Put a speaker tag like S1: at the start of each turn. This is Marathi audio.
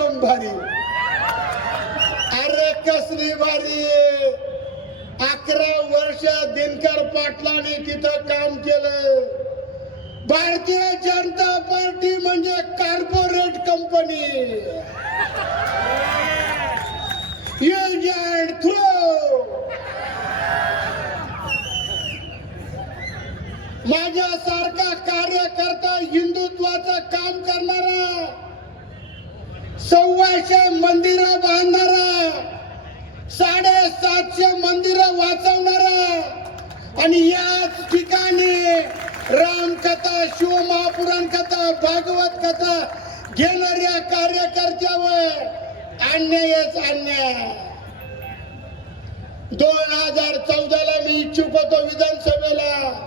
S1: एकदम भारी अरे कसली भारी अकरा वर्ष दिनकर पाटलाने तिथं काम केलं. भारतीय जनता पार्टी म्हणजे कॉर्पोरेट कंपनी माझ्यासारखा सव्वाशे मंदिर बांधणारा. साडेसातशे मंदिर वाचवणारा. आणि याच ठिकाणी रामकथा शिवमहापुराण कथा भागवत कथा घेणाऱ्या कार्यकर्त्यावर अन्यायच अन्याय. दोन हजार चौदाला मी इच्छुक होतो विधानसभेला.